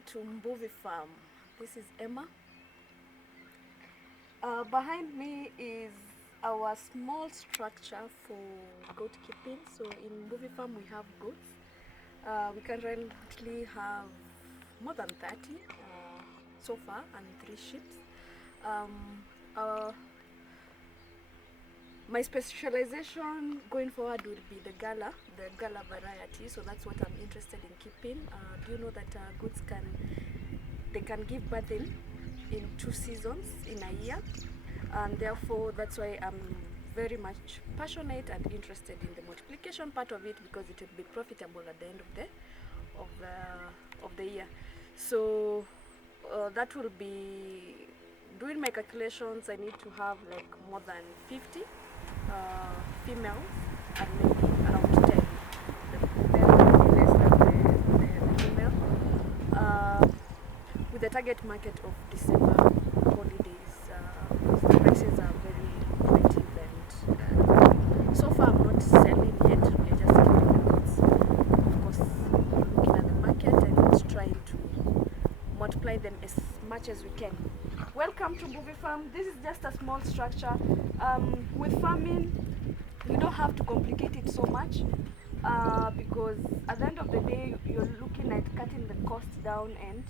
welcome to Mbuvi Farm. This is Emma. Behind me is our small structure for goat keeping. So in Mbuvi Farm we have goats. We currently have more than 30 so far, and 3 sheep. My specialization going forward would be the Gala variety. So that's what I'm interested in keeping. Do you know that goats can give birth in 2 seasons in a year, and therefore that's why I'm very much passionate and interested in the multiplication part of it, because it will be profitable at the end of the year. So that will be, doing my calculations, I need to have like more than 50 females and maybe around 10. The male will be less than the female. With the target market of December holidays, because the prices are very lucrative, and so far I'm not selling yet. We're just keeping the goods. Of course, looking at the market and trying to multiply them as much as we can. Welcome to Mbuvi Farm. This is just a small structure. With farming, you don't have to complicate it so much, because at the end of the day, you're looking at cutting the cost down and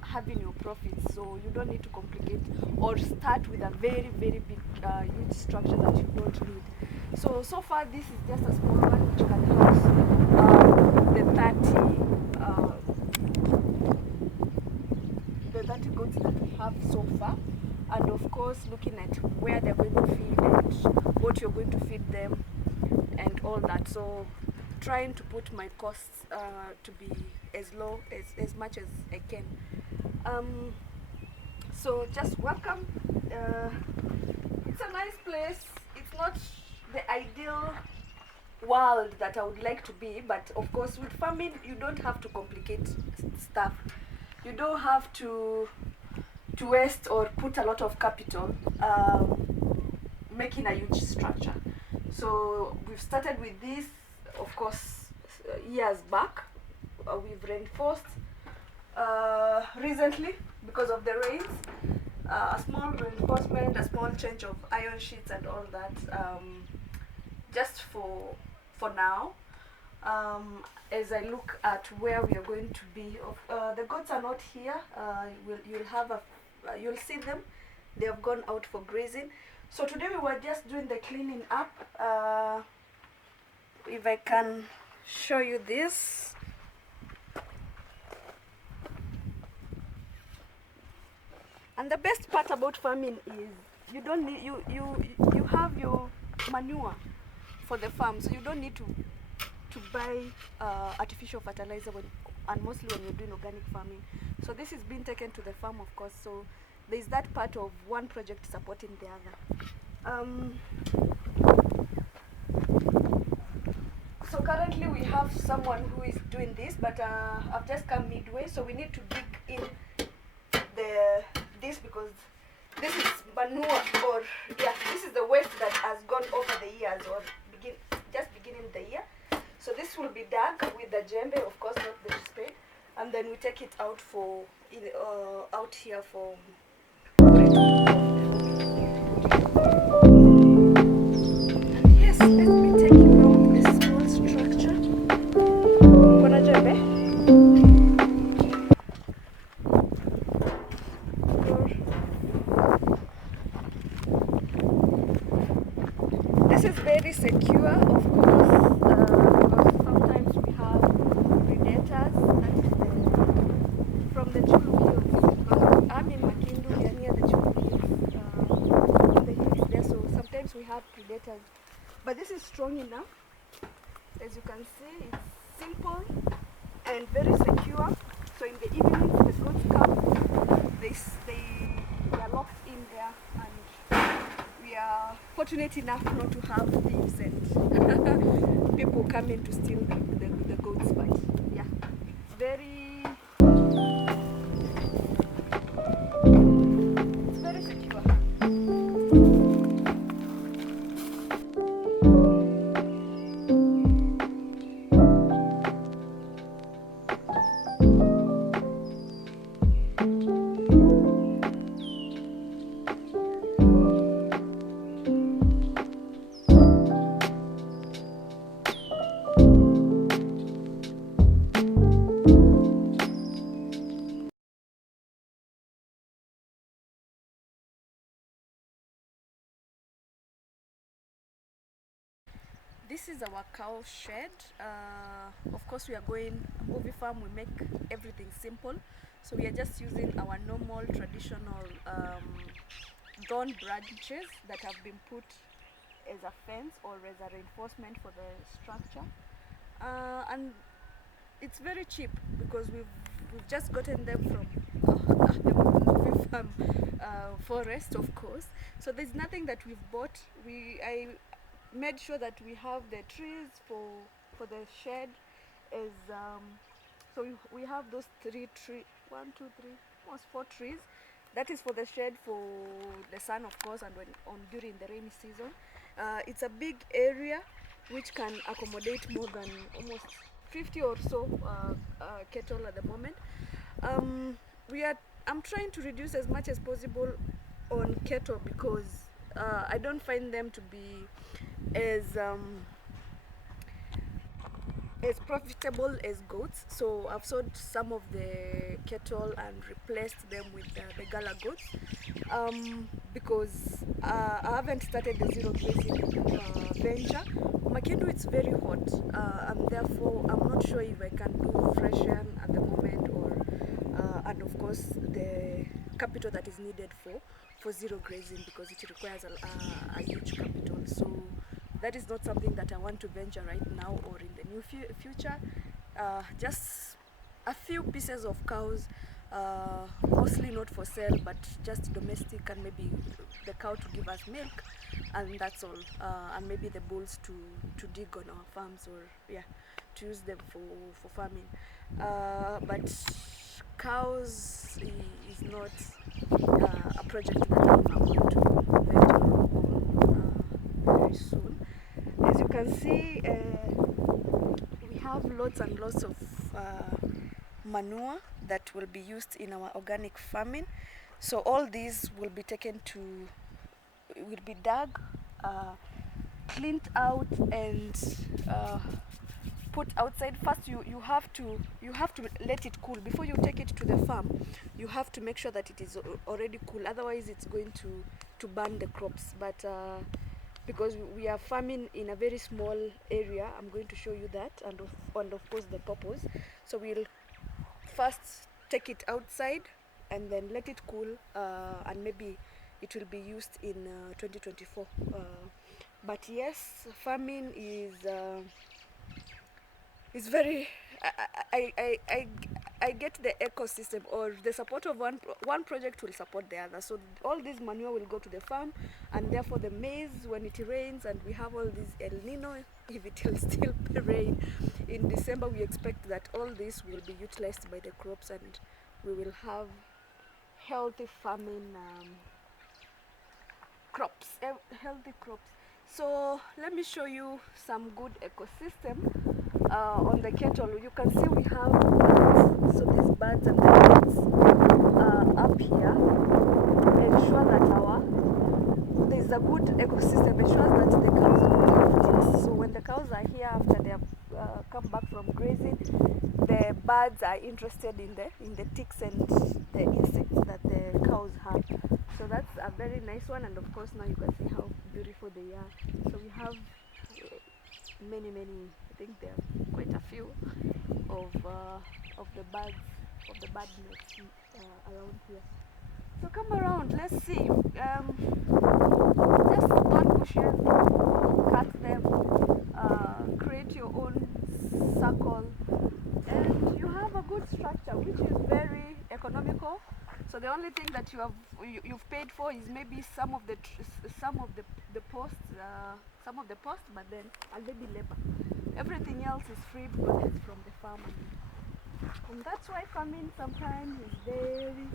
having your profits. So you don't need to complicate or start with a very big huge structure that you don't need. So far this is just a small one which can house the 30 goats that we have so far, and of course looking at where they're going to feed and what you're going to feed them and all that. So trying to put my costs to be as low as much as I can. So just welcome. It's a nice place. It's not the ideal world that I would like to be, but of course with farming you don't have to complicate stuff. You don't have to waste or put a lot of capital making a huge structure. So we've started with this, of course, years back. We've reinforced recently because of the rains, a small reinforcement, a small change of iron sheets and all that, just for now. As I look at where we are going to be, the goats are not here. You'll see them. They have gone out for grazing. So today we were just doing the cleaning up. If I can show you this. And the best part about farming is you don't need you have your manure for the farm, so you don't need to buy artificial fertilizer and mostly when you're doing organic farming. So this is being taken to the farm, of course. So there is that part of one project supporting the other. So currently we have someone who is doing this, but I've just come midway, so we need to dig in this, because this is manure, or this is the waste that has gone over the years, or just beginning the year. So this will be dug with the djembe, of course, not the spade, and then we take it out out here for it. And yes, let me take you around this small structure. Kuna djembe? This is very secure, of course, because sometimes we have predators. That is from the Chulu Hills. Because I'm in Makindu, we are near the Chulu Hills, the hills there, so sometimes we have predators. But this is strong enough. As you can see, it's simple and very secure. So in the evenings, the goats come, they are locked in there, and we are fortunate enough not to have thieves and people coming to steal the goats. But yeah, it's very secure. This is our cow shed. Of course, we are going movie farm. We make everything simple, so we are just using our normal traditional thorn branches that have been put as a fence or as a reinforcement for the structure, and it's very cheap because we've just gotten them from the movie farm forest, of course. So there's nothing that we've bought. I made sure that we have the trees for the shed is so we have those one, two, three, almost 4 trees. That is for the shed for the sun, of course, and when on during the rainy season. It's a big area which can accommodate more than almost 50 or so cattle at the moment. Um, we are I'm trying to reduce as much as possible on cattle because I don't find them to be as profitable as goats. So I've sold some of the cattle and replaced them with the gala goats because I haven't started the zero grazing venture. Makindu, it's very hot and therefore I'm not sure if I can do fresh air at the moment or and of course the capital that is needed for zero grazing because it requires a huge capital. So that is not something that I want to venture right now or in the near future. Just a few pieces of cows, mostly not for sale, but just domestic, and maybe the cow to give us milk, and that's all. And maybe the bulls to dig on our farms or to use them for farming. But cows is not a project that I'm going to venture on very soon. As you can see, we have lots and lots of manure that will be used in our organic farming. So all these will be will be dug, cleaned out, and put outside. First, you have to let it cool before you take it to the farm. You have to make sure that it is already cool. Otherwise, it's going to burn the crops. But because we are farming in a very small area, I'm going to show you that, and of course the purpose. So we'll first take it outside and then let it cool, and maybe it will be used in 2024. But yes, farming is very I get the ecosystem, or the support of one project will support the other. So all this manure will go to the farm, and therefore the maize, when it rains and we have all this El Nino, if it will still rain in December, we expect that all this will be utilized by the crops and we will have healthy farming healthy crops. So let me show you some good ecosystem on the cattle. You can see we have birds. So these birds and the birds up here ensure that there's a good ecosystem, ensures that the cows don't have ticks. So when the cows are here after they have come back from grazing, the birds are interested in the ticks and the insects that the cows have. So that's a very nice one, and of course now you can see how beautiful they are. So we have many, I think there are quite a few of the bird nests around here. So come around, let's see. Just don't bushes, cut them, create your own circle, and you have a good structure which is very economical. So the only thing that you've paid for is maybe some of the posts, but then and maybe labor. Everything else is free because it's from the farm, and that's why farming sometimes is very,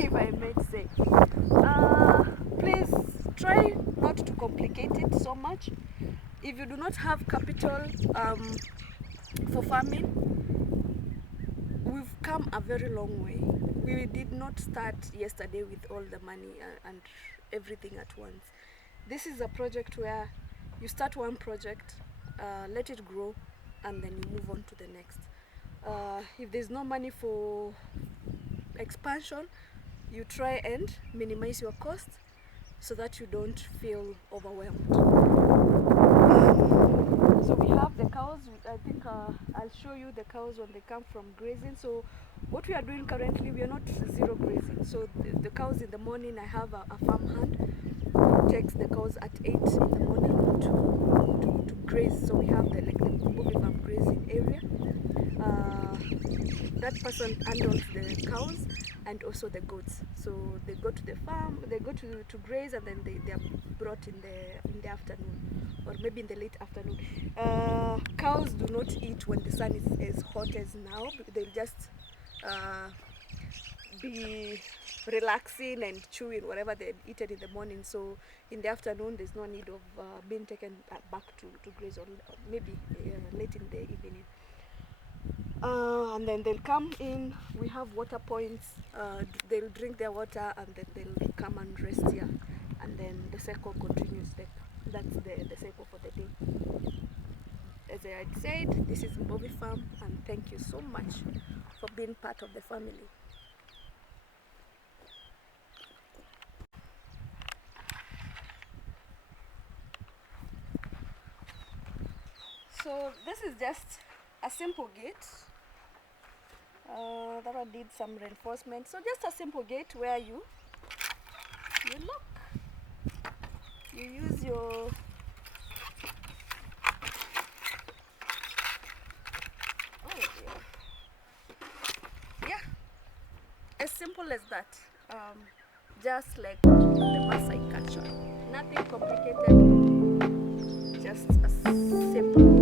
if I may say. Please try not to complicate it so much. If you do not have capital for farming, we've come a very long way. We did not start yesterday with all the money and everything at once. This is a project where you start one project, let it grow, and then you move on to the next. If there's no money for expansion, you try and minimize your costs. so that you don't feel overwhelmed. So we have the cows. I think I'll show you the cows when they come from grazing. So what we are doing currently, we are not zero grazing. So the cows in the morning, I have a farm hand who takes the cows at 8 in the morning to graze. So we have the movie farm grazing area. That person handles the cows and also the goats. So they go to the farm, they go to graze, and then they are brought in the afternoon, or maybe in the late afternoon. Cows do not eat when the sun is as hot as now. They'll just be relaxing and chewing whatever they eaten in the morning. So in the afternoon, there's no need of being taken back to graze, or maybe late in the evening. And then they'll come in. We have water points. They'll drink their water, and then they'll come and rest here. And then the cycle continues. That's the cycle for the day. As I had said, this is Mbovi Farm, and thank you so much for being part of the family. So this is just a simple gate that I did some reinforcement. So just a simple gate where you lock. You use your yeah, as simple as that. Just like the Maasai culture, nothing complicated. Just a simple